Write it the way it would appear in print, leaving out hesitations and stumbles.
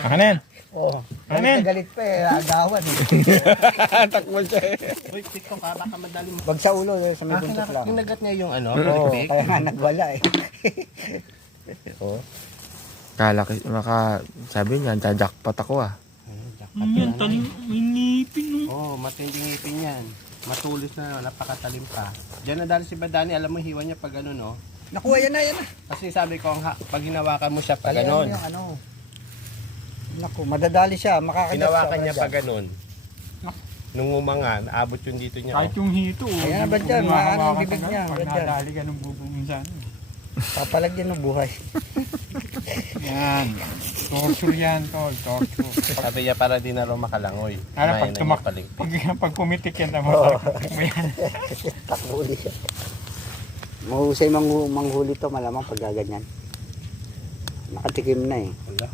Kanin. Oo. Amen. Galit pa eh, agawan eh. Takbo siya eh. Uy, TikTok ka, baka madali mo. Wag sa ulo, sa may buntot lang. Yung nagat niya yung ano, Oo, pick. kaya nga nagwala eh. Oo. Kala ko, sabi niya, jackpot ako ah. Yan, talim. May ngipin. Oo, matinding ngipin yan. Matulis na, napakatalim pa. Diyan na dali si Badani, alam mo hiwa niya pag ano, no? Nakuha yan na, yan na. Kasi sabi ko, pag hinawakan mo siya pag Kaya ganon, yung ano. Naku, madadali siya, makakagat hinawakan niya dyan. pag ganon. Nung umanga, naabot yung dito niya. Kahit yung hito. Ayan na ba dyan? Maano ang bibig niya? Pag Ba dyan? nadali ka ng bubong sa ano. Papalagyan ng buhay. Yan. Torture yan, tol. Torture. Sabi niya para di na raw makalangoy. Ano, pag Kumain na tumak... niya paligpit. Pag pumitik yan, tama. Mo yan. Takbo ulit siya. Mahusay manghuli to, malamang pag gaganyan. Nakatikim na eh. Wala.